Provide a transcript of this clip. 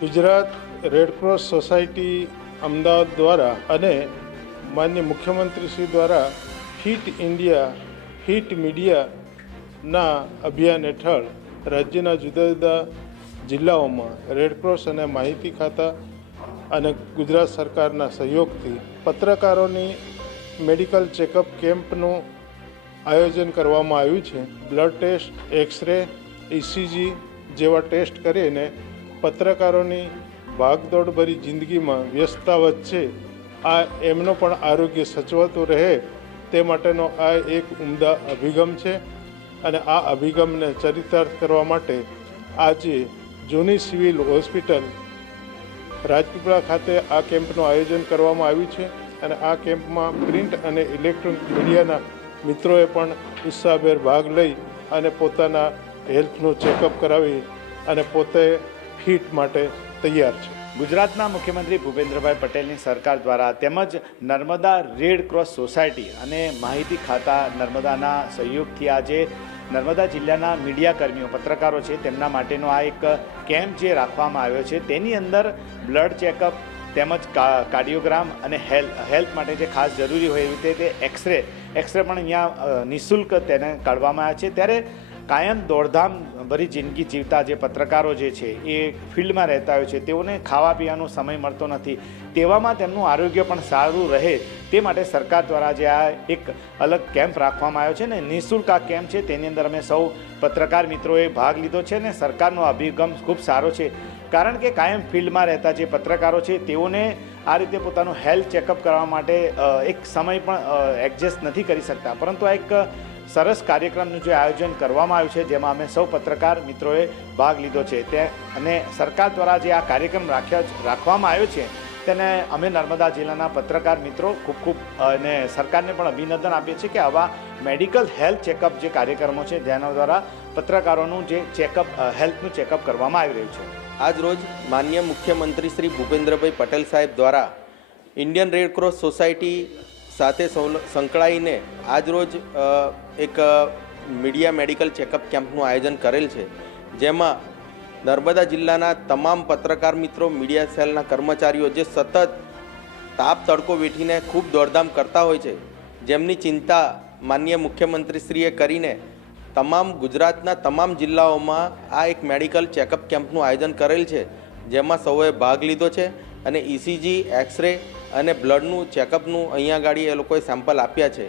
Gujarat Red Cross society Ahmedabad દ્વારા અને માનનીય મુખ્યમંત્રી શ્રી દ્વારા ફિટ ઇન્ડિયા ફિટ મીડિયાના અભિયાન હેઠળ રાજ્યના જુદા જુદા જિલ્લાઓમાં રેડક્રોસ અને માહિતી ખાતા અને ગુજરાત સરકારના સહયોગથી પત્રકારોની મેડિકલ ચેકઅપ કેમ્પનું આયોજન કરવામાં આવ્યું છે। બ્લડ ટેસ્ટ, એક્સરે, ઇસીજી જેવા ટેસ્ટ કરીને પત્રકારોની ભાગદોડભરી જિંદગીમાં વ્યસ્તતા વચ્ચે એમનો પણ આરોગ્ય સચવાતું રહે તે માટેનો આ એક ઉમદા અભિગમ છે અને આ અભિગમને ચરિતાર્થ કરવા માટે આજે જૂની સિવિલ હોસ્પિટલ રાજપીપળા ખાતે આ કેમ્પનું આયોજન કરવામાં આવ્યું છે અને આ કેમ્પમાં પ્રિન્ટ અને ઇલેક્ટ્રોનિક મીડિયાના મિત્રોએ પણ ઉત્સાહભેર ભાગ લઈ અને પોતાના હેલ્થનું ચેકઅપ કરાવી અને પોતે ફિટ માટે તૈયાર છે। ગુજરાતના મુખ્યમંત્રી ભૂપેન્દ્રભાઈ પટેલની સરકાર દ્વારા તેમજ નર્મદા રેડ ક્રોસ સોસાયટી અને માહિતી ખાતા નર્મદાના સહયોગથી આજે નર્મદા જિલ્લાના મીડિયાકર્મીઓ પત્રકારો છે તેમના માટેનો આ એક કેમ્પ જે રાખવામાં આવ્યો છે તેની અંદર બ્લડ ચેકઅપ તેમજ કાર્ડિયોગ્રામ અને હેલ્થ માટે જે ખાસ જરૂરી હોય એવી રીતે એક્સરે પણ અહીંયા નિઃશુલ્ક તેને કાઢવામાં આવ્યા છે। ત્યારે કાયમ દોડધામ ભરી જિંદગી જીવતા જે પત્રકારો જે છે એ ફિલ્ડમાં રહેતા હોય છે તેઓને ખાવા પીવાનો સમય મળતો નથી, તેવામાં તેમનું આરોગ્ય પણ સારું રહે તે માટે સરકાર દ્વારા જે આ એક અલગ કેમ્પ રાખવામાં આવ્યો છે ને નિઃશુલ્ક આ કેમ્પ છે તેની અંદર અમે સૌ પત્રકાર મિત્રોએ ભાગ લીધો છે ને સરકારનો અભિગમ ખૂબ સારો છે કારણ કે કાયમ ફિલ્ડમાં રહેતા જે પત્રકારો છે તેઓને આ રીતે પોતાનું હેલ્થ ચેકઅપ કરવા માટે એક સમય પણ એડજસ્ટ નથી કરી શકતા, પરંતુ આ એક સરસ કાર્યક્રમનું જે આયોજન કરવામાં આવ્યું છે જેમાં અમે સૌ પત્રકાર મિત્રોએ ભાગ લીધો છે અને સરકાર દ્વારા જે આ કાર્યક્રમ રાખવામાં આવ્યો છે તેને અમે નર્મદા જિલ્લાના પત્રકાર મિત્રો ખૂબ અને સરકારને પણ અભિનંદન આપીએ છીએ કે આવા મેડિકલ હેલ્થ ચેકઅપ જે કાર્યક્રમો છે જેના દ્વારા પત્રકારોનું જે હેલ્થનું ચેકઅપ કરવામાં આવી રહ્યું છે। આજ રોજ માનનીય મુખ્યમંત્રી શ્રી ભૂપેન્દ્રભાઈ પટેલ સાહેબ દ્વારા ઇન્ડિયન રેડ ક્રોસ સોસાયટી સાથે સંકળાઈને આજરોજ એક મીડિયા મેડિકલ ચેકઅપ કેમ્પનું આયોજન કરેલ છે, જેમાં નર્મદા જિલ્લાના તમામ પત્રકાર મિત્રો, મીડિયા સેલના કર્મચારીઓ જે સતત તાપ તડકો વેઠીને ખૂબ દોડધામ કરતા હોય છે, જેમની ચિંતા માનનીય મુખ્યમંત્રીશ્રીએ કરીને તમામ ગુજરાતના તમામ જિલ્લાઓમાં આ એક મેડિકલ ચેકઅપ કેમ્પનું આયોજન કરેલ છે, જેમાં સૌએ ભાગ લીધો છે અને ઇસીજી, એક્સરે અને બ્લડનું ચેકઅપનું અહીંયા ગાડી એ લોકોએ સેમ્પલ આપ્યા છે।